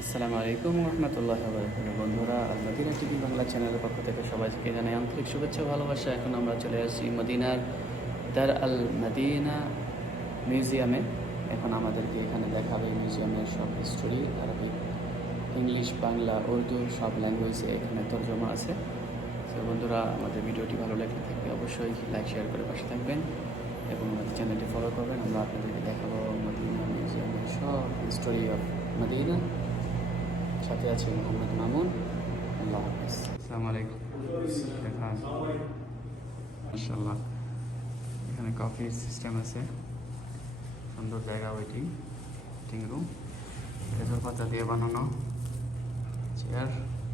আসসালামু আলাইকুম রহমতুল্লাহ বন্ধুরা, আল মদিনা টিভি বাংলা চ্যানেলের পক্ষ থেকে সবাইকে জানাই আন্তরিক শুভেচ্ছা ভালোবাসা। এখন আমরা চলে আসছি মদিনার দার আল মদিনা মিউজিয়ামে। এখন আমাদেরকে এখানে দেখাবে মিউজিয়ামের সব history, Arabic, English, Bangla, Urdu সব ল্যাঙ্গুয়েজে এখানে তর্জমা আছে। তো বন্ধুরা, আমাদের ভিডিওটি ভালো লেগে থাকলে অবশ্যই লাইক শেয়ার করে পাশে থাকবেন এবং আমাদের চ্যানেলটি ফলো করবেন। আমরা আপনাদেরকে দেখাবো মদিনা মিউজিয়ামের সব হিস্টোরি অফ মদিনা। সাথে আছে মোহাম্মদ মামুন। আল্লাহ হাফিজ। আসসালামু আলাইকুম। দেখান মাশাআল্লাহ, এখানে কফি সিস্টেম আছে, সুন্দর জায়গা, ওয়েটিং রুম, খেজুর পাতা দিয়ে বানানো চেয়ার,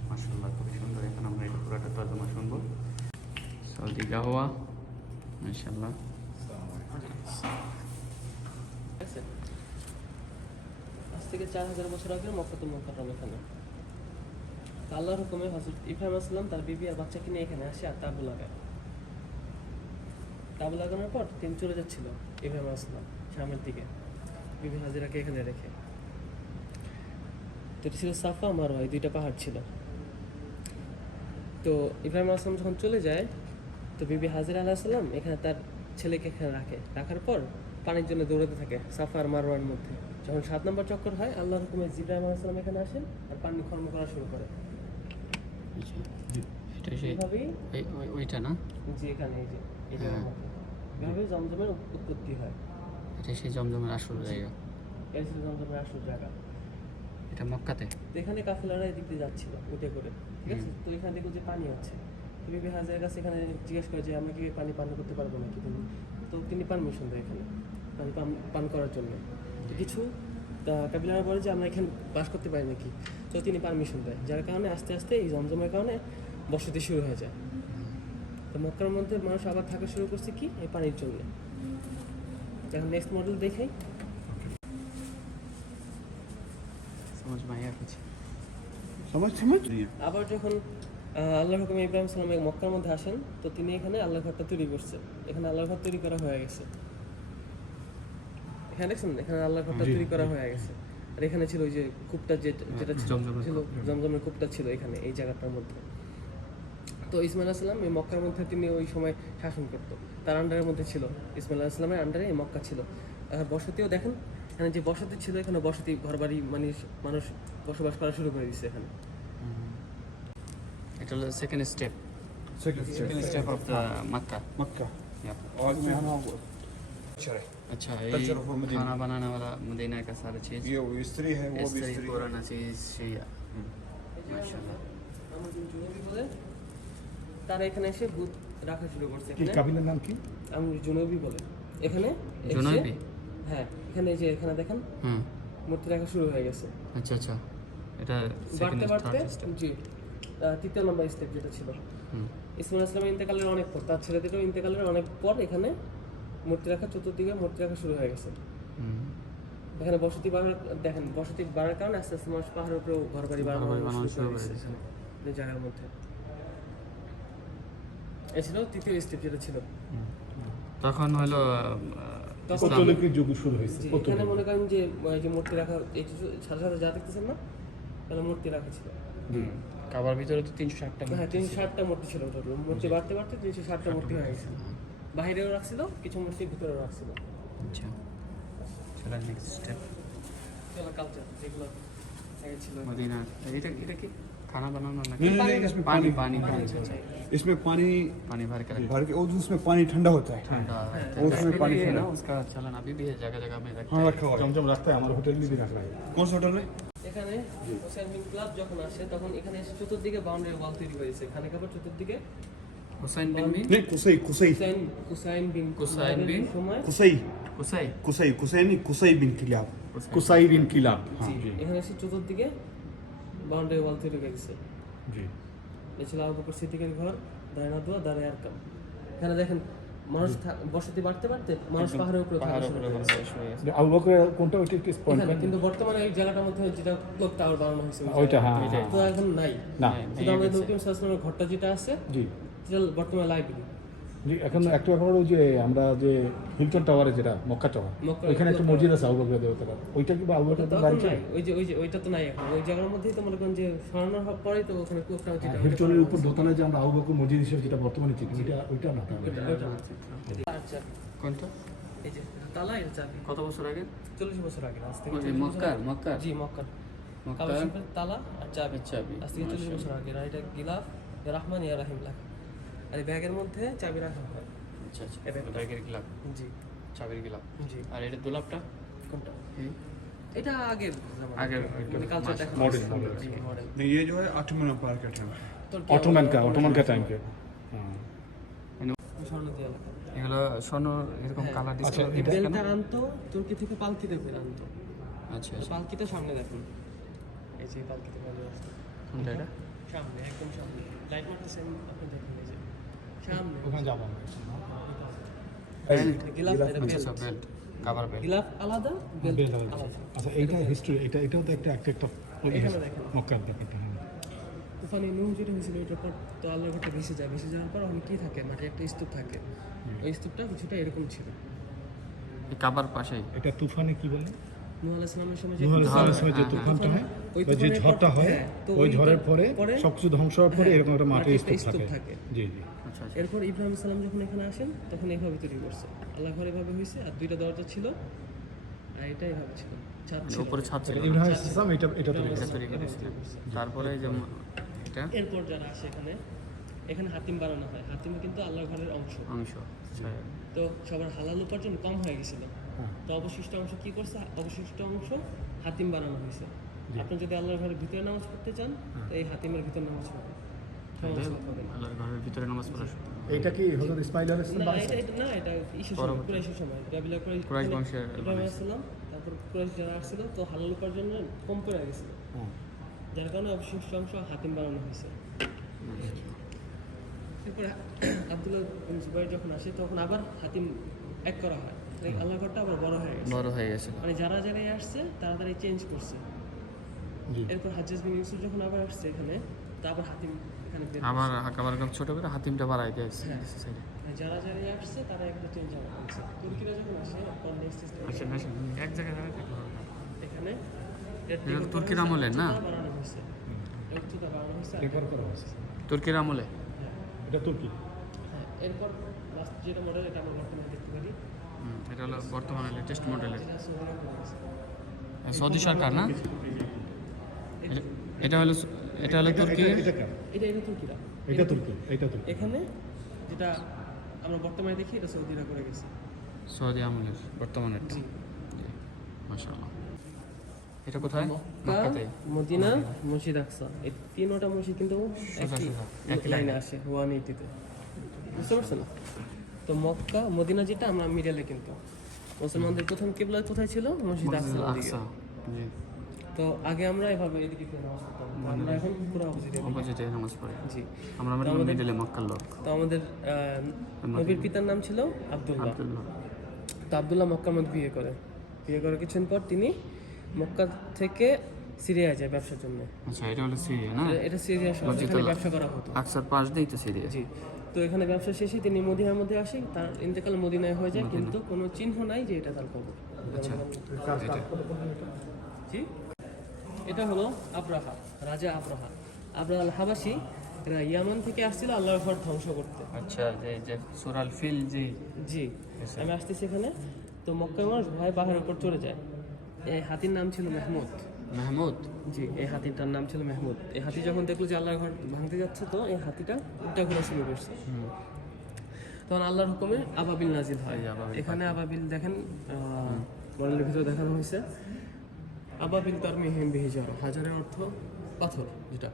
মাশাআল্লাহ খুবই সুন্দর। এখন আমরা এটা পুরোটা তর্জমা শুনবো। সৌদি গাওয়া, মাশাআল্লাহ। আজ থেকে 4000 বছর আগে মক্কাতুল মুকাররমা এখানে আল্লাহর হুকুমে হযরত ইব্রাহিম আলাইহিস সালাম তার বিবি আর বাচ্চাকে নিয়ে এখানে আসে আর তাঁবু লাগায়। তাঁবু লাগানোর পর তিনি চলে যাচ্ছিল ইব্রাহিম আলাইহিস সালাম শামের দিকে, বিবি হাজিরাকে এখানে রেখে। তো এটা ছিল সাফা মারওয়া, এই দুইটা পাহাড় ছিল। তো ইব্রাহিম আলাইহিস সালাম যখন চলে যায়, তো বিবি হাজিরা আলাইহিস সালাম এখানে তার ছেলেকে এখানে রাখার পর পানির জন্য দৌড়াতে থাকে সাফা আর মারওয়ার মধ্যে। যখন 7 নম্বর চক্কর হয়, আল্লাহর হুকুমে ইব্রাহিম আলাইহিস সালাম এখানে আসেন আর পানি খর্ম করা শুরু করে। এটা সেই এভাবেই ওইটা না, যে এখানে এই যে এভাবে জমজমের উৎপত্তি হয়। এটা সেই জমজমের আসল জায়গা। এই ছিল জমজমের আসল জায়গা। এটা মক্কাতে। তো এখানে কাফেলারা এদিক দিয়ে যাচ্ছিল উঠে করে, ঠিক আছে। তো এখানে দেখো যে পানি হচ্ছে, তো বিবি হাজারের কাছে এখানে জিজ্ঞেস করে যে আমরা কি পানি পান করতে পারবো নাকি তুমি। তো তিনি পারমিশন দেয় এখানে পানি পান করার জন্য। তো কিছু কাবিলারা বলে যে আমরা এখানে বাস করতে পারি নাকি, তো তিনি পারমিশন দেয়, যার কারণে আস্তে আস্তে এই জমজমের কারণে বসতি শুরু হয়ে যায়। তো মক্কার মধ্যে মানুষ আবার থাকা শুরু করছে কি এই পানির জন্য। এখন নেক্সট মডেল দেখাই। আবার যখন আল্লাহর হুকুমে ইব্রাহিম সালাম মক্কার মধ্যে আসেন, তো তিনি এখানে আল্লাহর ঘরটা তৈরি করছেন। এখানে আল্লাহর ঘর তৈরি করা হয়ে গেছে। এখানে দেখছেন, এখানে আল্লাহর ঘরটা তৈরি করা হয়ে গেছে। আর এখানে ছিল ওই যে কূপটা, যেটা ছিল জমজমের কূপটা ছিল এখানে এই জায়গাটার মধ্যে। তো ইসমাইল আলাইহিস সালাম এই মক্কার মধ্যে তিনি ওই সময় শাসন করতো, তার আন্ডারের মধ্যে ছিল। ইসমাইল আলাইহিস সালামের আন্ডারে এই মক্কা ছিল। আর বসতিও দেখেন, এখানে যে বসতি ছিল, এখানে বসতি ঘরবাড়ি মানুষ বসবাস করা শুরু করে দিচ্ছে এখানে। এটা হলো second step of the Mecca. और इसमें हम अच्छा, ये खाना बनाने वाला मदीना का सारा चीज, ये इस्त्री है, वो भी इस्त्री है। पुराना चीज शेया माशाल्लाह। আমাদের জুনবি বলে তারা এখানে এসে ভূত রাখা শুরু করছে। কি এখানে কাবিলার নাম কি? আমি জুনবি বলে এখানে এসে- জুনবি? হ্যাঁ, এখানে এই যে এখানে দেখেন মূর্তি রাখা শুরু হয়ে গেছে। আচ্ছা আচ্ছা, এটা বাড়তে সেকেন্ড বাড়তে থার্ড স্টেপ। জি 3 নম্বর স্টেপ যেটা ছিল, ইসমাইল ইসলামের ইন্তেকালের অনেক পর, তার ছেলেদেরও ইন্তেকালের অনেক পর এখানে মূর্তি রাখা, চতুর্দিকে মূর্তি রাখা শুরু হয়ে গেছে। এখানে বসতি বাড়ার কারণে আস্তে আস্তে মানুষ পাহাড়ের উপরেও ঘর বাড়ি বানানো শুরু করে দিয়েছে এই জায়গার মধ্যে। এই ছিল 3য় স্টেপ যেটা ছিল। তখন হলো তখন পৌত্তলিকের যুগ শুরু হয়েছে। জি, এখানে মনে করেন যে এই যে মূর্তি রাখা, এই যে সাথে সাথে যা দেখতেছেন না, তাহলে মূর্তি রাখা ছিল। কাবার ভিতরে তো 360টা। হ্যাঁ, 360টা মূর্তি ছিল টোটাল। মূর্তি বাড়তে বাড়তে 360টা মূর্তি হয়ে গেছে। বাইরেও রাখছিল, কিছু মূর্তি ভিতরেও রাখছিল। আচ্ছা, চলো নেক্সট স্টেপ। চলো কালচার যেগুলো আগে ছিল। মদিনা। এটা কি खाना बनाना ना? नहीं, नहीं, इसमें पानी पानी अच्छा, इसमें पानी पानी भर के भर के, और उसमें पानी ठंडा होता है। ठंडा और उसमें पानी है ना, ठंडा। उसका चलन अभी भी है, जगह जगह में रखते हाँ हैं। रखा हुआ है, जमजम रखता है, हमारे होटल में भी रखा है। कौन सा होटल में? এখানে হোসেন বিন ক্লাব যখন আসে, তখন এখানে এসে চতুর্দিকে বাউন্ডারি ওয়াল তৈরি করেছে। এখানে কাবার চতুর্দিকে हुसैन बिन भी नहीं, कुसई कुसई হুসাইন বিন হুসাইন বিন সময় कुसई कुसई कुसई कुसई नहीं, कुसई बिन किलाब। कुसई बिन किलाब। हाँ জি, এখানে এসে চতুর্দিকে বাউন্ডারি ওয়াল তৈরি করেছে। जी। এই ছিল আবু বকর সিদ্দিকের ঘর, দায়না দোয়া দাঁড়ায় আরকাম। এখানে দেখেন মানুষ বসতি বাড়তে বাড়তে মানুষ পাহাড়ের উপরে থাকা শুরু করেছে। আবু বকর কোনটা, ওইটা কি পয়েন্ট? এখানে কিন্তু বর্তমানে এই জায়গাটার মধ্যে যেটা ক্লক টাওয়ার বানানো হয়েছে, ওই ওইটা, হ্যাঁ, জায়গাটা হ্যাঁ। তো এখন নাই। না। শুধু আমাদের নবী সাল্লাল্লাহু আলাইহি ওয়াসাল্লামের ঘরটা যেটা আছে, জি। সেটা বর্তমানে লাইব্রেরি। জি, এখন একটা ব্যাপার হলো যে আমরা যে হিলটন টাওয়ারে যেটা মক্কা টাওয়ার, মক্কা ওইখানে একটা টাওয়ার। মসজিদ আছে আবু বকর দেবতার, ওইটা কি আবু বকর ওটা তো বাড়ি এখন চাই? নাই, ওই যে ওইটা তো নাই এখন, ওই জায়গার মধ্যেই তো মনে করেন যে সরানোর পরেই তো ওখানে কুয়াটা যেটা হিলটনের উপর দোতলায় যে আমরা আবু বকর মসজিদ হিসেবে যেটা বর্তমানে চিনি, ওইটা না তাহলে। আচ্ছা, কোনটা? এই যে তালা, এটা চাবি। কত বছর আগে? 40 বছর আগে, আজ থেকে ওই যে 40 বছর মক্কার আগে। মক্কার জি, মক্কার মক্কার কাবা শরীফের তালা আর চাবি। চাবি, আজ থেকে 40 মাশাআল্লাহ। বছর আগে। আর এটা গিলাফ, ইয়া রহমান ইয়া রাহিম লেখা। আর এই ব্যাগের মধ্যে চাবি রাখা হয়। আচ্ছা আচ্ছা, এটা একটা। ব্যাগের গিলাপ, জি চাবির গিলাপ। জি। আর এটা দোলাপটা? কোনটা? এটা আগের আগের মানে কালচার দেখা মডেল, মডেল। नहीं ये जो है ऑटोमन एम्पायर का टाइम है। অটোমান কা টাইম কে। স্বর্ণ দিয়ে লেখা। এগুলো স্বর্ণ এরকম হ্যাঁ। কালার আচ্ছা, ডিসপ্লে এই দিতেছে কেন? বেলটা আনতো তুর্কি থেকে, পালকিতে করে আনতো। আচ্ছা তো আচ্ছা, পালকিটা সামনে দেখুন, এই যে পালকিতে করে আসতো কোনটা এটা? সামনে, একদম সামনে লাইট মারতেছেন আপনি, দেখুন এই যে সামনে ওখানে যাবো আমরা। বেল্ট, গিলাফ, এটা আচ্ছা বেল্ট। আচ্ছা, বেল্ট, কাভার বেল্ট। গিলাফ আলাদা, বেল্ট বেল আলাদা। আলাদা। আচ্ছা, এইটা হিস্ট্রি, এটাও তো একটা এখানে দেখেন। মক্কার ব্যাপারটা। হ্যাঁ। ওখানে নূহ যেটা হয়েছিল, ওটার পর তো আল্লাহর ঘরটা ভেসে যায়, ভেসে যাওয়ার পর ওখানে কি থাকে, মাটির একটা স্তূপ থাকে। ওই স্তূপটা কিছুটা এরকম ছিল। এই কাভার পাশেই। এটা তুফানে কি বলে? নূহ আলাইহিস সালামের সময় যে নূহ আলাইহিস সালামের সময় যে হ্যাঁ, তুফানটা হয়, ওই বা যে তুফানের ঝড়টা পর- হয়, হ্যাঁ, তো ওই ওই ঝড়ের পরে পরে- সবকিছু ধ্বংস হওয়ার পরে হ্যাঁ, এরকম একটা মাটির মাটির স্তূপ স্তূপ থাকে। থাকে। জি জি। আচ্ছা আচ্ছা, এরপর ইব্রাহিম সালাম যখন এখানে আসেন তখন এইভাবে তৈরি করছে। আল্লাহ ঘর এভাবে হয়েছে, আর দুইটা দরজা ছিল, আর এটা এভাবে ছিল, ছাদ মানে ছিল। উপরে ছাদ ছিল। ইব্রাহিম ইসলাম এটা তৈরি এটা করেছে। তৈরি করেছিলেন। তারপরে এই যে এটা এরপর যারা আসে এখানে, এখানে হাতিম বানানো হয়। হাতিম কিন্তু আল্লাহর ঘরের অংশ। অংশ। আচ্ছা, তো সবার হালাল উপার্জন কম হয়ে গেছিল, হ্যাঁ। তো অবশিষ্ট অংশ কি করছে, অবশিষ্ট অংশ হাতিম বানানো হয়েছে। আপনি যদি আল্লাহর ঘরের ভিতরে নামাজ পড়তে চান, তো এই হাতিমের ভিতরে নামাজ পড়বেন, সমস্যা হবে না। আল্লাহর ঘরের ভিতরে নামাজ পড়া শুরু। এইটা কি হযরত ইসমাঈল আলাইহিস সালাম না, বানাইছে? এটা ইসের সময়, কুরাইশের সময়, কাবিলা কুরাইশ বংশের ইব্রাহিম আসসালাম, তারপর কুরাইশ যারা আসছিল, তো হালাল উপার্জন কম করে গেছিল, হ্যাঁ। যার কারণে অবশিষ্ট অংশ হাতিম বানানো হয়েছে। এরপরে আব্দুল্লাহ বিন জুবাইর যখন আসে, তখন আবার হাতিম এক করা হয়। এই আল্লাহ ঘরটা আবার বড় হয়ে গেছে, বড় হয়ে গেছিল। মানে যারা যারাই আসছে তাড়াতাড়ি চেঞ্জ করছে। জি। এরপর হাজ্জাজ বিন ইউসুফ যখন আবার আসছে এখানে, তারপর হাতিম এখানে বের আবার কাভার কাপ ছোট করে হাতিমটা বাড়াই দিয়েছে। হ্যাঁ। মানে যারা যারাই আসছে তারা এখানে চেঞ্জ আবার করছে। তুর্কিরা যখন আসে, তখন নেক্সট আচ্ছা, এক জায়গায় দাঁড়ায় থাকতে হবে না। এখানে এটা তুর্কির আমলের না? বানানো হয়েছে, উচ্চতা বানানো হয়েছে। রেকর্ড করা হয়েছে। তুর্কির আমলে? হ্যাঁ, এটা তুর্কি। হ্যাঁ। এরপর লাস্ট যেটা মডেল, এটা আমরা বর্তমানে দেখতে পারি, এটা হলো বর্তমানে লেটেস্ট মডেলের। যেটা সৌদি আরবে করেছে। সৌদি সরকার না? এটা হলো তুর্কি। এটা কার? এটা তুর্কিরা। এটা তুর্কি, এটা তুর্কি। এখানে যেটা আমরা বর্তমানে দেখি, এটা সৌদিরা করে গেছে। সৌদি আমলের বর্তমানের। জি। মাশাআল্লাহ। এটা কোথায়? মক্কা, মক্কাতে। মদিনা, মসজিদ আকসা, এই তিনটা মসজিদ কিন্তু একই একই লাইনে আসে 180-তে। বুঝতে পারছো না? তো মক্কা, মদিনা যেটা আমরা মিডলে, কিন্তু মুসলমানদের প্রথম কিবলা কোথায় ছিল? মসজিদ আকসার দিকে। আকসা। জি। তো আগে আমরা এভাবে এদিকে দিয়ে নামাজ পড়তাম, তো আমরা এখন পুরো অপোজিটে। অপোজিটে নামাজ পড়ে। জি। আমরা মিডলে মক্কার লোক। তো আমাদের নবীর পিতার নাম ছিল আব্দুল্লাহ। আব্দুল্লাহ। তো আব্দুল্লাহ মক্কার মধ্যে বিয়ে করার কিছুদিন পর তিনি মক্কা থেকে সিরিয়া যায় ব্যবসার জন্য। আচ্ছা, এটা হলো সিরিয়া না? এটা সিরিয়া শহর, মসজিদুল এখানে ব্যবসা করা হতো। আকসার পাশ দিয়েই তো সিরিয়া। জি। তো এখানে ব্যবসা শেষে তিনি মদিনার মধ্যে আসে, তার ইন্তেকাল মদিনায় হয়ে যায়, কিন্তু কোনো চিহ্ন নাই যে এটা তার কবর। আচ্ছা, এটা জি। এটা হলো আব্রাহা, রাজা আব্রাহা। আব্রাহা আল হাবাসি, এরা ইয়ামান থেকে আসছিল আল্লাহর ঘর ধ্বংস করতে। আচ্ছা, যে সুরাল ফিল জি। জি। আমি আসতেছি এখানে, তো মক্কার মানুষ ভয় পাহাড়ের উপর চলে যায়। এই হাতির নাম ছিল মেহমুদ। মাহমুদ। জি, এই হাতিটার নাম ছিল মেহমুদ। এই হাতি যখন দেখলো যে আল্লাহর ঘর ভাঙতে যাচ্ছে, তো এই হাতিটা উল্টা ঘোরা শুরু করছে। তখন আল্লাহর হুকুমে আবাবিল নাজিল হয়। এই আবাবিল এখানে আবাবিল দেখেন, মডেলের ভিতরে দেখানো হয়েছে, আবাবিল তারমিহিম বিহিজার, হাজারের অর্থ পাথর যেটা।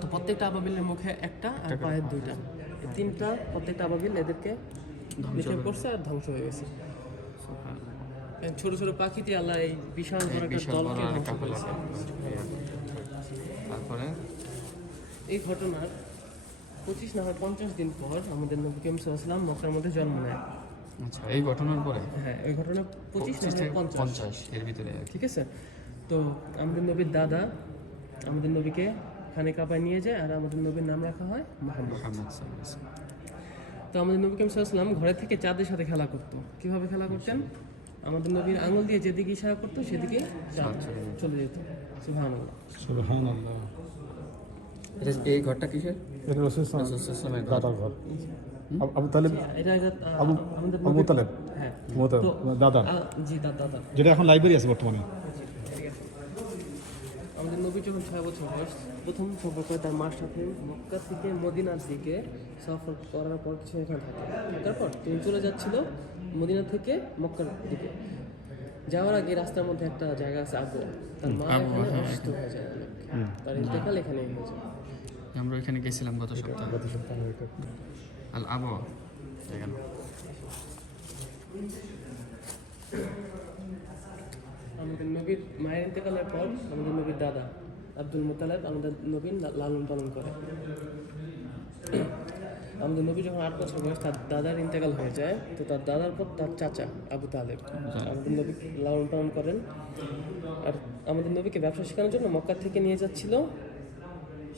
তো প্রত্যেকটা আবাবিলের মুখে একটা আর পায়ের দুইটা, এই তিনটা প্রত্যেকটা আবাবিল এদেরকে নিক্ষেপ করছে আর ধ্বংস হয়ে গেছে। ছোট ছোট পাখিতে আল্লাহ এই বিশাল বড় একটা বিশাল বড় দলকে ধ্বংস একটা করেছে। তারপরে এই ঘটনার 25 না হয় 50 দিন পর আমাদের নবী করিম সাল্লাল্লাহু আলাইহি ওয়াসাল্লাম মক্কার মধ্যে জন্ম নেয়। আচ্ছা, এই ঘটনার পরে হ্যাঁ, এই ঘটনা 25 না হয় 50, 50 এর ভিতরে আর কি। ঠিক আছে। তো আমাদের নবীর দাদা আমাদের নবীকে খানে কাবায় নিয়ে যায়, আর আমাদের নবীর নাম রাখা হয় মুহাম্মদ। মুহাম্মদ সাল্লাল্লাহু আলাইহি ওয়াসাল্লাম। তো আমাদের নবী করিম সাল্লাল্লাহু আলাইহি ওয়াসাল্লাম ঘরে থেকে চাঁদের সাথে খেলা করতো। কিভাবে খেলা করতেন? আমাদের নবীর আঙুল দিয়ে যেদিকে ইশারা করতো সেদিকে চাঁদ চলে যেত। সুবহানাল্লাহ। সুবহানাল্লাহ। এই ঘরটা কিসের? এটা রাসূল রাসূলের ঘর। দাদার ঘর। আবু তালেব, এটা আমাদের আবু নবীর- তালেব, হ্যাঁ মোতালেব, তো- দাদা, জি দাদা। যেটা এখন লাইব্রেরি আছে বর্তমানে। আমাদের নবী যখন 6 বছর বয়স, প্রথম সফর করে তার মার সাথে মক্কা থেকে মদিনার দিকে সফর করার পর কিছু এখানে থাকে। তারপর তিনি চলে যাচ্ছিল মদিনা থেকে মক্কার দিকে। যাওয়ার আগে রাস্তার মধ্যে একটা জায়গা আছে আবু, তার মা এখানে অসুস্থ হয়ে যায় অনেক। তার ইন্তেকাল এখানেই হয়ে যায়। আমরা ওইখানে গেছিলাম গত সপ্তাহে। গত সপ্তাহে আল আবওয়া এখানে। আমাদের নবীর মায়ের ইন্তেকালের পর আমাদের নবীর দাদা আব্দুল মুতালেব আমাদের নবীর লালন পালন করে। আমাদের নবী যখন 8 বছর বয়স তার দাদার ইন্তেকাল হয়ে যায়, তো তার দাদার পর তার চাচা আবু তালেব আমাদের নবী লালন পালন করেন। আর আমাদের নবীকে ব্যবসা শেখানোর জন্য মক্কা থেকে নিয়ে যাচ্ছিল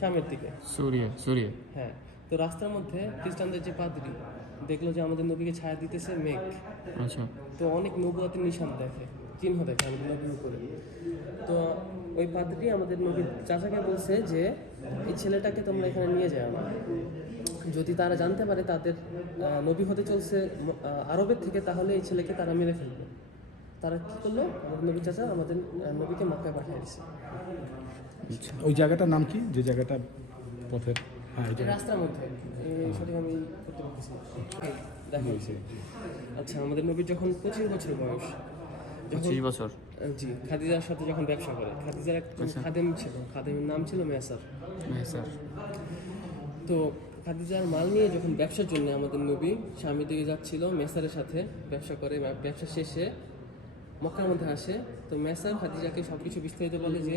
শামের দিকে। সুরিয়া। হ্যাঁ, তো রাস্তার মধ্যে খ্রিস্টানদের যে পাদ্রী দেখলো যে আমাদের নবীকে ছায়া দিতেছে মেঘ, আচ্ছা। তো অনেক নবুয়তের নিশান দেখে, চিহ্ন দেখে আমাদের নবীর উপরে। তো ওই পাদ্রী আমাদের নবীর চাচাকে বলছে যে এই ছেলেটাকে তোমরা এখানে নিয়ে যাও না, যদি তারা জানতে পারে তাদের নবী হতে চলছে আরবের থেকে, তাহলে এই ছেলেকে তারা মেরে ফেলবে। তারা কি করলো? আমাদের নবী চাচা আমাদের নবীকে মক্কায় পাঠিয়ে দিচ্ছে। ওই জায়গাটার নাম কি, যে জায়গাটা পথের? হ্যাঁ, এই রাস্তার মধ্যে সঠিক আমি করতে পারতেছি না। দেখা হয়েছে। আচ্ছা, আমাদের নবীর যখন 25 বছর বয়স, 25 বছর। জি, খাদিজার সাথে যখন ব্যবসা করে, খাদিজার এক খাদেম ছিল, খাদেমের নাম ছিল মেসার। স্যার। তো খাদিজার মাল নিয়ে যখন ব্যবসার জন্য আমাদের নবী স্বামী দিকে যাচ্ছিল, মেসারের সাথে ব্যবসা করে, ব্যবসা শেষে মক্কার মধ্যে আসে। তো মেসার খাদিজাকে সব কিছু বিস্তারিত বলে যে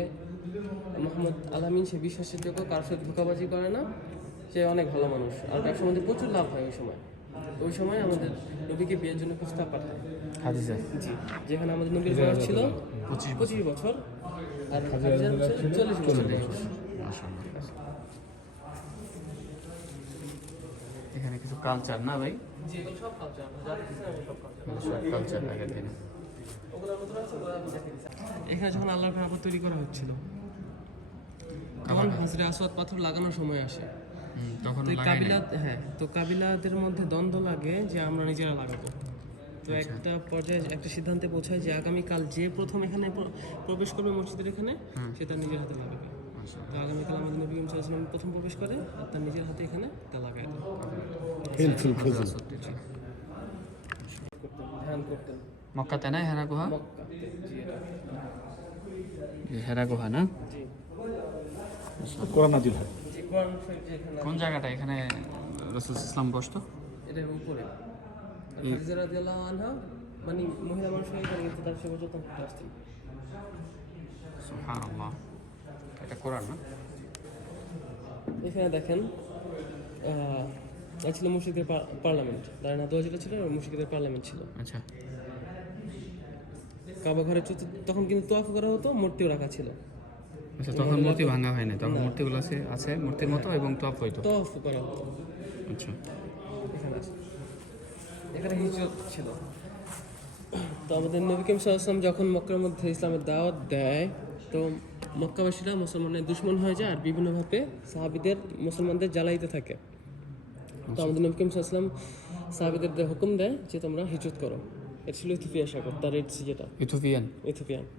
মোহাম্মদ আলামিন সে বিশ্বাসের যোগ্য, কারোর সাথে ধোঁকাবাজি করে না, সে অনেক ভালো মানুষ, আর ব্যবসার মধ্যে প্রচুর লাভ হয় ওই সময়। তো ওই সময় আমাদের নবীকে বিয়ের জন্য প্রস্তাব পাঠায় খাদিজা। জি, যেখানে আমাদের নবীর বয়স ছিল 25 বছর আর খাদিজার হচ্ছে 40 বছর বয়স। মাশাআল্লাহ। এখানে কিছু কালচার না ভাই? জি, এগুলো সব কালচার, আমরা যা দেখতেছি না সব কালচার। কালচার আগের দিনে। ওগুলোর মধ্যে আছে, ওগুলো আমি দেখিয়ে দিচ্ছি। এখানে যখন আল্লাহর কাবা তৈরি করা হচ্ছিল, তখন হাজরে আসওয়াদ পাথর লাগানোর সময় আসে। তখন তো এই তো কাবিলাদের মধ্যে দ্বন্দ্ব লাগে যে আমরা নিজেরা লাগাবো। তো একটা পর্যায়ে একটা সিদ্ধান্তে পৌঁছায় যে আগামীকাল যে প্রথম এখানে প্রবেশ করবে মসজিদের এখানে, সে তার নিজের হাতে লাগাবে। তো আগামীকাল আমাদের নবী করিম সাল্লাল্লাহু আলাইহি ওয়াসাল্লাম প্রথম প্রবেশ করে আর তার নিজের হাতে এখানে তা লাগায় দেয়। ধ্যান করতেন মক্কাতে না হেরা গুহা? মক্কাতে। জি, এটা হেরা গুহা না? জি কোরআন নাজিল হয়। জি, কোরআন শরীফ যেখানে কোন জায়গাটা? এখানে রাসূল ইসলাম বসতো? এটার উপরে। আর খাদিজা রাদিয়াল্লাহু আনহা মানে মহিলা মানুষ হয়ে এখানে কিন্তু তার সেবা যত্ন করতে আসতেন। সুবহানাল্লাহ। এটা কোরআন না? এখানে দেখেন এটা ছিল মুশরিকদের পার্লামেন্ট, দাঁড়ানা দোয়া যেটা ছিল মুশরিকদের পার্লামেন্ট ছিল। আচ্ছা। কাবা ঘরের তখন কিন্তু তোয়াফ করা হতো, মূর্তিও রাখা ছিল। আচ্ছা, তখন মূর্তি ভাঙা হয়নি, তখন মূর্তিগুলো আছে মূর্তির মতো এবং তওয়াফ হইতো। তোয়াফ করা হতো। আচ্ছা। এখানে আছে, এখানে হিজরত ছিল। তো আমাদের নবী করিম সাল্লাল্লাহু আলাইহি ওয়াসাল্লাম যখন মক্কার মধ্যে ইসলামের দাওয়াত দেয়, তো মক্কাবাসীরা মুসলমানের দুশমন হয়ে যায় আর বিভিন্নভাবে সাহাবীদের মুসলমানদের জ্বালাইতে থাকে। তো আমাদের নবী করিম সাল্লাল্লাহু আলাইহি ওয়াসাল্লাম সাহাবীদের হুকুম দেয় যে তোমরা হিজরত করো। এটা ছিল ইথিওপিয়া সাগর, তার রেড সি যেটা ইথিওপিয়ান।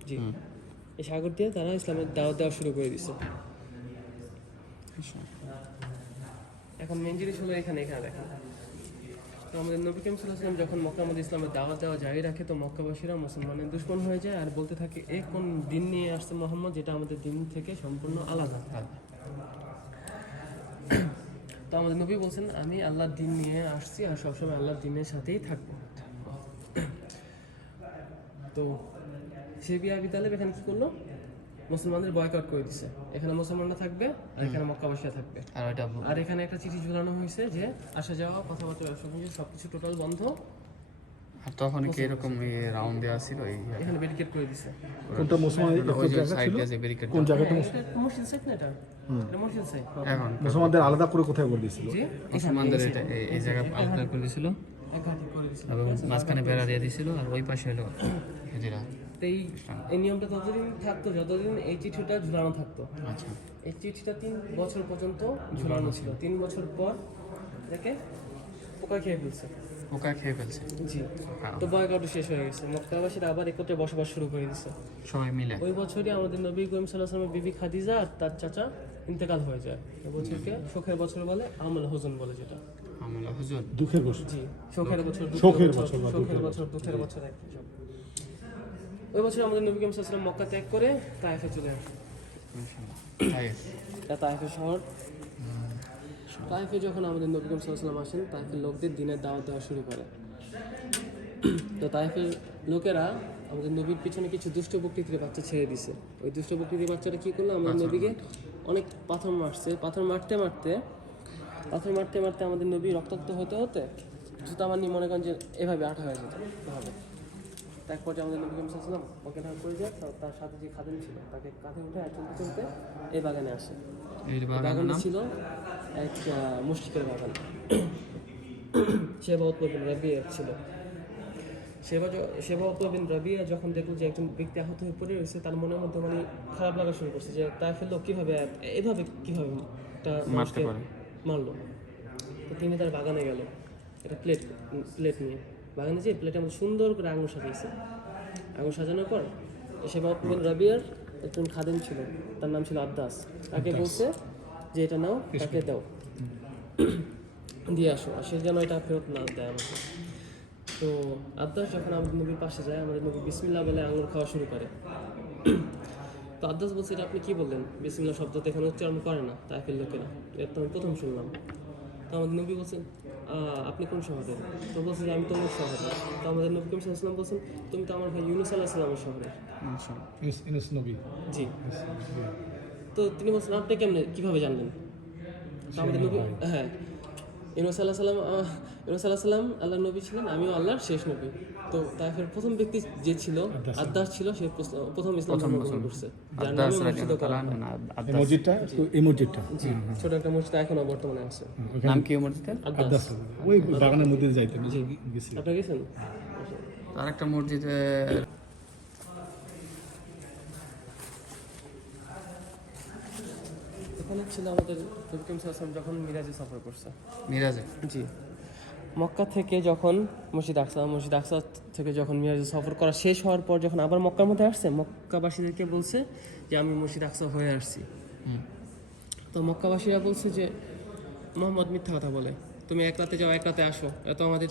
জি, এই সাগর দিয়ে তারা ইসলামের দাওয়াত দেওয়া শুরু করে দিচ্ছে। এখন মেন জিনিস হলো এখানে দেখেন, তো আমাদের নবী করিম সাল্লাল্লাহু আলাইহি ওয়াসাল্লাম যখন মক্কার মধ্যে ইসলামের দাওয়াত দেওয়া জারি রাখে, তো মক্কাবাসীরা মুসলমানের দুশমন হয়ে যায় আর বলতে থাকে এ কোন দিন নিয়ে আসছে মোহাম্মদ, যেটা আমাদের দিন থেকে সম্পূর্ণ আলাদা। তো আমাদের নবী বলছেন আমি আল্লাহর দিন নিয়ে আসছি আর সবসময় আল্লাহর দিনের সাথেই থাকবো। তো সে আবি তালেব এখানে কি করলো? মুসলমানদের বয়কট করে দিছে। এখানে মুসলমানরা থাকবে আর এখানে মক্কাবাসীরা থাকবে। আর এখানে একটা চিঠি ঝুলানো হয়েছে যে আসা যাওয়া, কথাবার্তা, ব্যবসা বাণিজ্য সবকিছু টোটাল বন্ধ। আর তখন কি এরকম রাউন্ড দেওয়া ছিল এই এখানে ব্যারিকেড করে দিছে। কোনটা মুসলমান ওই যে জায়গা সাইড ছিল? দিয়ে ব্যারিকেড কোন জায়গাটা হ্যাঁ, এটা মসজিদ সাইড না এটা? এটা মসজিদ সাইড। এখন মুসলমানদের আলাদা করে কোথায় করে দিয়েছিল? জি, মুসলমানদের এটা এই জায়গা আলাদা করে দিয়েছিল এক ঘাটি করে দিছে। এবং মাঝখানে বেড়া দিয়ে দিয়েছিল আর ওই পাশে হলো হেজিরা। তো এই নিয়মটা ততদিন থাকতো যতদিন এই চিঠিটা ঝুলানো থাকতো। আচ্ছা, এই চিঠিটা 3 বছর পর্যন্ত ঝুলানো ছিল। 3 বছর পর এটাকে পোকা খেয়ে ফেলছে। পোকা খেয়ে ফেলছে জি, তো বয়কট শেষ হয়ে গেছে। মক্কাবাসীরা আবার একত্রে বসবাস শুরু করে দিছে। সবাই মিলে। ওই বছরই আমাদের নবী করিম সাল্লাল্লাহু আলাইহি ওয়াসাল্লামের বিবি খাদিজা আর তার চাচা ইন্তেকাল হয়ে যায়। এই বছরকে শোকের বছর বলে, আমল হুজন বলে যেটা। আমলা হুজুর দুঃখের বছর। জি, শোকের বছর, শোকের বছর বা শোকের বছর, দুঃখের বছর একই সব। ওই বছর আমাদের নবী করিম সাল্লাল্লাহু আলাইহি ওয়াসাল্লাম মক্কা ত্যাগ করে তায়েফে চলে আসে। মাশাআল্লাহ। তাইফ। এটা তায়েফের শহর। তায়েফে যখন আমাদের নবী করিম সাল্লাল্লাহু আলাইহি ওয়াসাল্লাম আসেন, তায়েফের লোকদের দিনের দাওয়াত দেওয়া শুরু করে। তো তায়েফের লোকেরা আমাদের নবীর পিছনে কিছু দুষ্ট প্রকৃতির বাচ্চা ছেড়ে দিছে। ওই দুষ্ট প্রকৃতির বাচ্চাটা কি করলো, আমাদের নবীকে অনেক পাথর মারছে। পাথর মারতে মারতে আমাদের নবী রক্তাক্ত হতে হতে জুতা মানি মনে করেন যে এভাবে আঠা হয়ে যেত এভাবে। তার পর্যায়ে আমাদের নবী করিম সাল্লাল্লাহু আলাইহি ওয়াসাল্লাম ওকে ধার করে যায়, তার সাথে যে খাদেম ছিল তাকে কাঁধে উঠে আর চলতে চলতে এই বাগানে আসে। এই বাগানের বাগানটা নাম ছিল এক মুশরিকের বাগান। শেবা উতবা বিন রাবিয়া ছিল। শেবা উতবা বিন রাবিয়া যখন দেখলো যে একজন ব্যক্তি আহত হয়ে পড়ে রয়েছে, তার মনের মধ্যে মানে খারাপ লাগা শুরু করছে যে তায়েফের লোক কিভাবে এভাবে একটা মানুষকে মারলো। তো তিনি তার বাগানে গেল, একটা প্লেট নিয়ে বাগানে যেয়ে প্লেটে আমাদের সুন্দর করে আঙুর সাজিয়েছে। আঙুর সাজানোর পর শেবা উতবা বিন রাবিয়ার একজন খাদেম ছিল, তার নাম ছিল আদ্দাস। তাকে বলছে যে এটা নাও, তাকে দাও, দিয়ে আসো, আর সে যেন এটা ফেরত না দেয় আমাকে। তো আদ্দাস যখন আমাদের নবীর পাশে যায়, আমাদের নবী বিসমিল্লাহ বলে আঙুর খাওয়া শুরু করে। তো আদ্দাস বলছে, এটা আপনি কি বললেন? বিসমিল্লাহ শব্দ তো এখানে উচ্চারণ করে না তায়েফের লোকেরা, এটা তো আমি প্রথম শুনলাম। তো আমাদের নবী বলছেন, আপনি কোন শহরের? তো বলছে যে আমি তোমার শহরের। তো আমাদের নবী করিম সাল্লাল্লাহু আলাইহি ওয়াসাল্লাম বলছেন, তুমি তো আমার ভাই ইউনূস আলাইহিস সালামের শহরের। ইউনূস নবী। জি। তো তিনি বলছেন, আপনি কিভাবে জানলেন? তো আমাদের নবী, হ্যাঁ, ইউনূস আলাইহিস সালাম আল্লাহর নবী ছিলেন, আমিও আল্লাহর শেষ নবী। তো তায়েফের প্রথম ব্যক্তি যে ছিল আদ্দাস ছিল, সে প্রথম ইসলাম ধর্ম গ্রহণ করছে। যার নামে মসজিদ করা হয়। এই মসজিদটা, এই মসজিদটা জি, ছোট একটা মসজিদ এখনো বর্তমানে আছে। নাম কি মসজিদের? আদ্দাস। ওই বাগানের মধ্যে যাইতেন, গেছি। আপনি গেছেন? আর একটা মসজিদে এখানে ছিল আমাদের নবী করিম সাল্লাল্লাহু আলাইহি ওয়াসাল্লাম যখন মিরাজে সফর করছে। মিরাজে। জি, মক্কা থেকে যখন মসজিদ আকসা থেকে যখন মিরাজে সফর করা শেষ হওয়ার পর যখন আবার মক্কার মধ্যে আসছে, মক্কাবাসীদেরকে বলছে যে আমি মসজিদ আকসা হয়ে আসছি। তো মক্কাবাসীরা বলছে যে মোহাম্মদ মিথ্যা কথা বলে, তুমি এক রাতে যাও এক রাতে আসো, এত আমাদের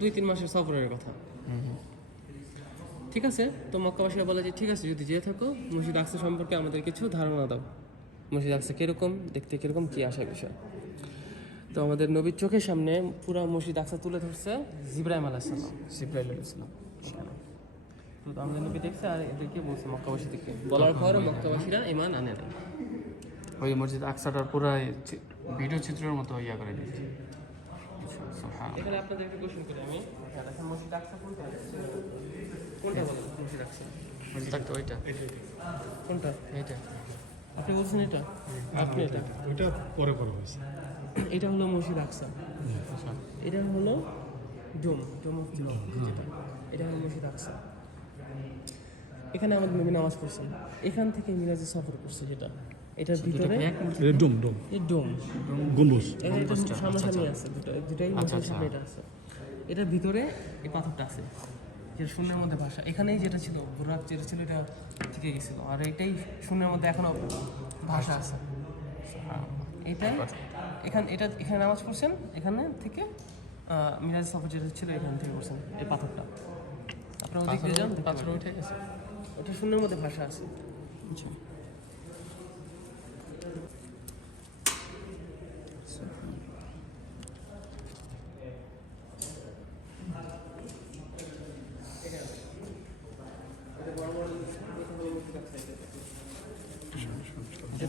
2-3 মাসের সফরের কথা। ঠিক আছে, তো মক্কাবাসীরা বলে যে ঠিক আছে, যদি যেয়ে থাকো মসজিদ আকসা সম্পর্কে আমাদের কিছু ধারণা দাও, মসজিদ আকসা কিরকম দেখতে, কিরকম কি আসার বিষয়। তো আমাদের নবীর চোখের সামনে পুরো মসজিদ আকসা তুলে ধরছে জিবরাইল আলাইহিস সালাম। তো আমাদের নবী দেখছে আর এদেরকে বলছে মক্কাবাসীদেরকে, বলার পর মক্কাবাসীরা ঈমান আনে না। ওই মসজিদ আকসাটার পুরাই ভিডিও চিত্রের মতো ইয়া করে দিয়েছে। এখানে আপনাদেরকে কোশ্চেন করি আমি, দেখেন মসজিদ আকসা কোনটা বলেন? মসজিদ আকসা মসজিদ আকসা ওইটা, কোনটা? এইটা। আপনি বলছেন এটা, আপনি এটা, ওইটা পরে করা হয়েছে। এটা হলো মসজিদ আকসা, এটা হলো ডোম অফ দি রক যেটা, এটা হলো মসজিদ আকসা। এখানে আমাদের নবী নামাজ পড়ছেন, এখান থেকে মিরাজে সফর করছে যেটা, এটার ভিতরে এটা ডোম এই ডোম গম্বুজ। এটা সামনাসামনি আছে, দুটাই মসজিদের সামনে এটা আছে। এটার ভিতরে এই পাথরটা আছে, যেটা শূন্যের মধ্যে ভাষা। এখানেই যেটা ছিল বুরাক যেটা ছিল, এটা থেকে গেছিল, আর এটাই শূন্যের মধ্যে এখনো ভাষা আছে। এটাই এখানে নামাজ পড়ছেন, এখানে থেকে মিরাজ সফর যেটা ছিল এখান থেকে করছেন এই পাথরটা। আপনারা ওদিক দিয়ে যান, পাথর উঠে গেছে, ওটা শূন্যের মধ্যে ভাষা আছে। আচ্ছা,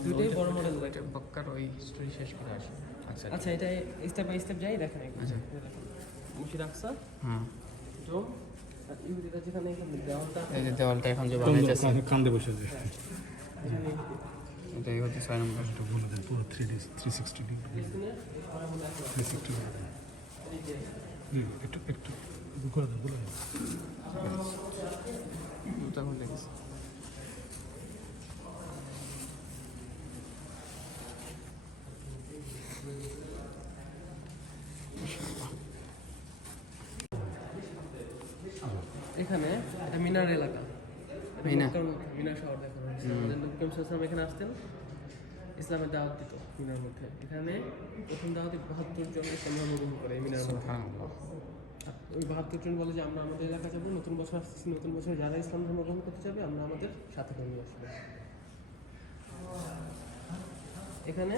দুইটাই বড় মডেল। এটা বক্কার ওই স্টোরি শেষ করে আসে। আচ্ছা আচ্ছা, এটা স্টেপ বাই স্টেপ যাই দেখেন। আচ্ছা। মসজিদ আকসা, হ্যাঁ, ডোম আর ইহুদিরা যেখানে এখানে দেওয়ালটা এই যে দেওয়ালটা এখন যে বানাইতেছে কান্দে বসে যে এখানে এটাই হচ্ছে 6 নম্বর। এটা বলে দেন পুরো 360 ডিগ্রি এখানে ঘরের মধ্যে আছে। 360 এই যে একটু একটু করে দেন বলে দেন দুটা খুলে গেছে। এখানে এটা মিনার এলাকা, এটা মিনা। মক্কার মধ্যে মিনার শহর দেখানো হয়েছে। আমাদের নবী করিম সাল্লাল্লাহু আলাইহি ওয়াসাল্লাম এখানে আসতেন, ইসলামের দাওয়াত দিত মিনার মধ্যে। এখানে প্রথম দাওয়াতে 72 জন ইসলাম ধর্ম গ্রহণ করে এই মিনার মধ্যে। সুবহানাল্লাহ। ওই 72 জন বলে যে আমরা আমাদের এলাকা যাবো, নতুন বছর আসতেছি, নতুন বছরে যারা ইসলাম ধর্ম গ্রহণ করতে যাবে আমরা আমাদের সাথে করে নিয়ে আসবো। এখানে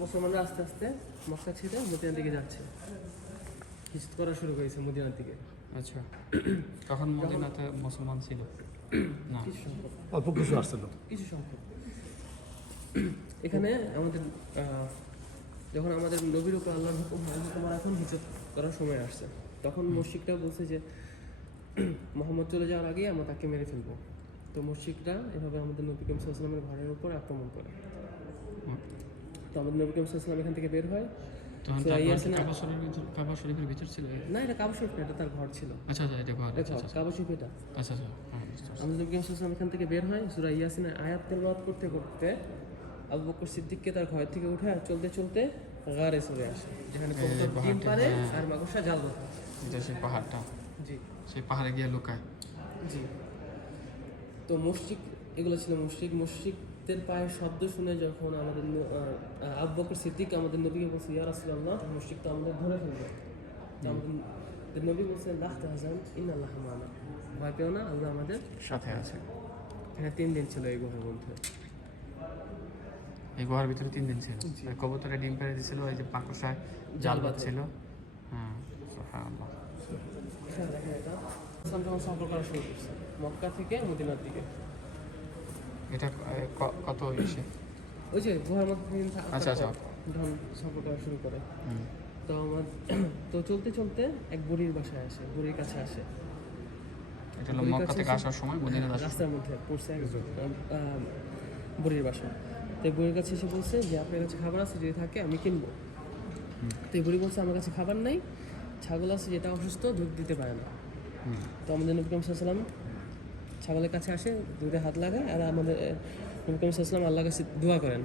মুসলমানরা আস্তে আস্তে মক্কা ছেড়ে মদিনার দিকে যাচ্ছে, হিজরত করা শুরু করেছে মদিনার দিকে। আচ্ছা, তখন মদিনাতে মুসলমান ছিল না? কিছু সংখ্যক, অল্প কিছু আসছিল কিছু সংখ্যক। এখানে আমাদের যখন আমাদের নবীর উপর আল্লাহর হুকুম হয় যে তোমার এখন হিজরত করার সময় আসছে, তখন মুশরিকরা বলছে যে মোহাম্মদ চলে যাওয়ার আগে আমরা তাকে মেরে ফেলবো। তো মুশরিকরা এভাবে আমাদের নবী করিম সাল্লাল্লাহু আলাইহি ওয়াসাল্লামের ঘরের উপর আক্রমণ করে। তো আমাদের নবী করিম সাল্লাল্লাহু আলাইহি ওয়াসাল্লাম এখান থেকে বের হয়। তখন সূরা ইয়াসিনে- কাবা শরীফের ভিতর ছিল? না, এটা কাবা শরীফ না, এটা তার ঘর ছিল। আচ্ছা আচ্ছা, এটা ঘর। এটা ঘর, কাবা শরীফ এটা। আচ্ছা আচ্ছা, হ্যাঁ, বুঝতে পারছি। আমাদের নবী করিম সাল্লাল্লাহু আলাইহি ওয়াসাল্লাম এখান থেকে বের হয়, সূরা ইয়াসিনের আয়াত তেলাওয়াত করতে করতে আবু বকর সিদ্দিককে তার ঘর থেকে উঠে আর চলতে চলতে গারে চলে আসে, যেখানে এই কবুতর ডিম পাহাড়টা, পারে হ্যাঁ। আর মাকড়সা জাল বাঁধে। এটা সেই পাহাড়টা, জি সেই পাহাড়ে গিয়ে লুকায়। জি। তো মুশরিক, এগুলো ছিল মুশরিক। মুশরিকদের পায়ের শব্দ শুনে যখন আমাদের আবু বকর সিদ্দিক আমাদের নবীকে বলছে, ইয়া রাসূলুল্লাহ, মুশরিক তো আমাদের ধরে ফেলবে। তো আমাদের নবী বলছেন, লা তাহজান ইন্নাল্লাহা মা'ানা, ভয় পেও না, আল্লাহ আমাদের সাথে আছে। এখানে 3 দিন ছিল এই গুহার মধ্যে। এই গুহার ভিতরে 3 দিন ছিল। আর কবুতরে ডিম পেড়ে দিছিল, এই যে পাকড়সায় জাল বাঁধছিল। হ্যাঁ, সুবহানাল্লাহ। এখানে দেখেন এটা ইসলাম যখন সফর করা শুরু করছে মক্কা থেকে মদিনার দিকে, এটা কত ইসে? ওই যে গুহার মধ্যে আচ্ছা, আচ্ছা। যখন সফর করা শুরু করে, হুম। তো আমার তো চলতে চলতে এক বুড়ির বাসায় আসে, বুড়ির কাছে আসে। এটা হলো মক্কা থেকে আসার সময় মদিনায় আসার রাস্তার মধ্যে পড়ছে একজন বুড়ির বাসা। তো এই বুড়ির কাছে এসে বলছে যে আপনার কাছে খাবার আছে, যদি থাকে আমি কিনবো। তো এই বুড়ি বলছে আমার কাছে খাবার নাই, ছাগল আছে যেটা অসুস্থ, দুধ দিতে পারে না। তো আমাদের নবী করিম সাল্লাল্লাহু আলাইহি ওয়াসাল্লাম ছাগলের কাছে আসে, দুধে হাত লাগায়, আর আমাদের নবী করিম সাল্লাল্লাহু আলাইহি ওয়াসাল্লাম আল্লাহর কাছে দোয়া করেন,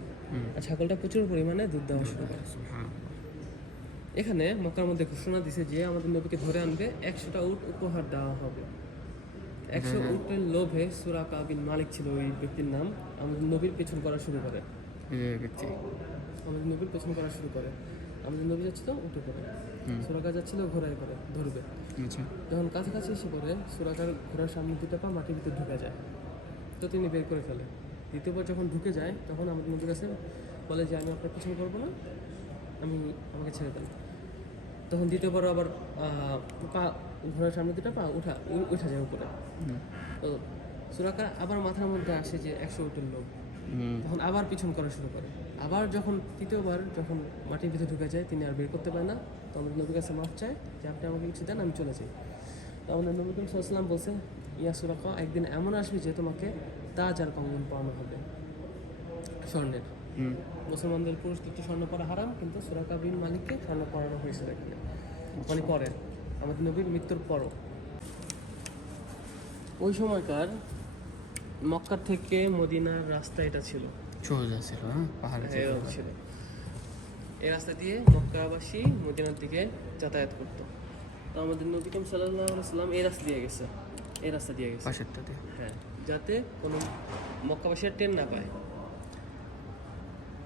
আর ছাগলটা প্রচুর পরিমাণে দুধ দেওয়া শুরু করে। এখানে মক্কার মধ্যে ঘোষণা দিছে যে আমাদের নবীকে ধরে আনবে 100টা উট উপহার দেওয়া হবে। 100 উটের লোভে সুরাকা বিন মালিক ছিল ওই ব্যক্তির নাম, আমাদের নবীর পেছন করা শুরু করে। এই ব্যক্তি। আমাদের নবীর পেছন করা শুরু করে। আমাদের নবী যাচ্ছিল উঠে করে, সুরাকা যাচ্ছিল ঘোড়ায় করে ধরবে। আচ্ছা, যখন কাছাকাছি এসে পড়ে সুরাকার ঘোড়ার সামনে 2টা পা মাটির ভিতরে ঢুকে যায়, তো তিনি বের করে ফেলে। দ্বিতীয়বার যখন ঢুকে যায় তখন আমাদের নবীর কাছে বলে যে আমি আপনার পেছন করবো না, আমাকে ছেড়ে দেন। তখন দ্বিতীয়বার আবার পা ঘোড়ার সামনে 2টা পা উঠা যায় উপরে। তো সুরাকা আবার মাথার মধ্যে আসে যে 100 উটের লোক, তখন আবার পিছন করা শুরু করে। আবার যখন তৃতীয়বার যখন মাটির ভিতরে ঢুকে যায়, তিনি আর বের করতে পারে না। তো আমাদের নবীর কাছে মাফ চায় যে আপনি আমাকে কিছু দেন, আমি চলে যাই। তো আমাদের নবী করিম সাল্লাল্লাহু আলাইহি ওয়াসাল্লাম বলছে, ইয়া সুরাকা, একদিন এমন আসবে যে তোমাকে তাজ আর কঙ্গন পরানো হবে স্বর্ণের। মুসলমানদের পুরুষদের তো স্বর্ণ পরা হারাম, কিন্তু সুরাকা বিন মালিককে স্বর্ণ পরানো হয়েছিল এখানে, মানে পরে আমাদের নবীর মৃত্যুর পরও। ওই সময়কার মক্কা থেকে মদিনার রাস্তা এটা ছিল, সোজা ছিল, হ্যাঁ, পাহাড়ে এরকম ছিল। এই রাস্তা দিয়ে মক্কাবাসী মদিনার দিকে যাতায়াত করতো। তো আমাদের নবী করিম সাল্লাল্লাহু আলাইহি ওয়াসাল্লাম এই রাস্তা দিয়ে গেছে, এই রাস্তা দিয়ে গেছে, পাশেরটা দিয়ে। হ্যাঁ, যাতে কোনো মক্কাবাসীর ট্রেন না পায়।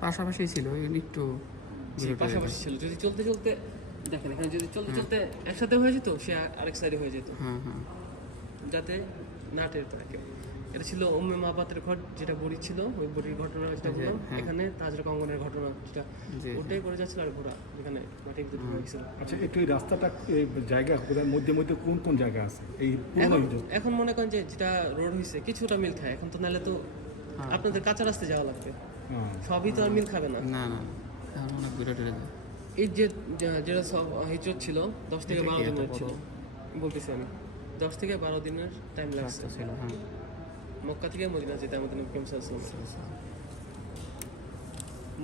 পাশাপাশি ছিল, একটু পাশাপাশি ছিল, যদি চলতে চলতে দেখেন এখানে যদি চলতে চলতে একসাথে হয়ে যেত, সে আরেক সাইডে হয়ে যেত, হ্যাঁ হ্যাঁ। যাতে না টের পায় কেউ। এটা ছিল উম্মে মাবাতের ঘর, যেটা বুড়ি ছিল, ওই বুড়ির ঘটনা যেটা বললাম। এখানে তাজরা কঙ্গনের ঘটনা, যেটা ওটাই করে যাচ্ছিল, আর ঘোড়া যেখানে মাটির ভিতরে ঢুকে গেছিল। আচ্ছা, একটু এই রাস্তাটা এই জায়গা কোথায় মধ্যে মধ্যে কোন কোন জায়গা আছে এই পুরনো এখন মনে করেন যে যেটা রোড হয়েছে কিছুটা মিল খায়, এখন তো নাহলে তো আপনাদের কাঁচা রাস্তায় যাওয়া লাগবে, সবই তো আর মিল খাবে না। না না, এখন অনেক ঘুরে টুরে যায়। এই যে যেটা সব হিজরত ছিল 10 থেকে 12 দিনের ছিল, বলতেছি আমি 10 থেকে 12 দিনের টাইম লাগছে রাস্তা ছিল, হ্যাঁ। মক্কা থেকে মদিনা যেতে আমাদের নবী করিম সাল্লাল্লাহু আলাইহি ওয়াসাল্লাম।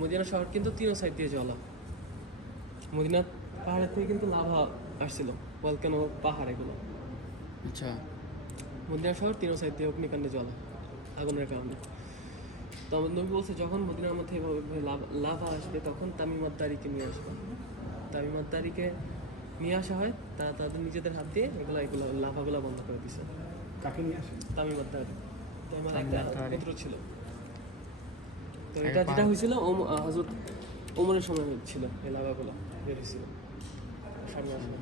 মদিনা শহর কিন্তু তিন সাইড দিয়ে জলা। মদিনা পাহাড়ের থেকে কিন্তু লাভা আসছিল, ভলকানো পাহাড় এগুলো। আচ্ছা, মদিনা শহর তিন সাইড দিয়ে অগ্নিকাণ্ডে জ্বলা আগুনের কারণে। তো আমাদের নবী বলছে যখন মদিনার মধ্যে এভাবে লাভা আসবে তখন তামিমাত দাড়িকে নিয়ে আসবে। তামিমাত দাড়িকে নিয়ে আসা হয়, তারা তাদের নিজেদের হাত দিয়ে এগুলো লাভাগুলো বন্ধ করে দিছে। কাকে নিয়ে আসে? তামিমাত দাড়ি তো আমার একটা তামিমাত দাড়ি। পুত্র ছিল। তো এটা যেটা হয়েছিল হযরত ওমরের সময় ছিল, এই লাভাগুলো বের হয়েছিল সামনে আসলে।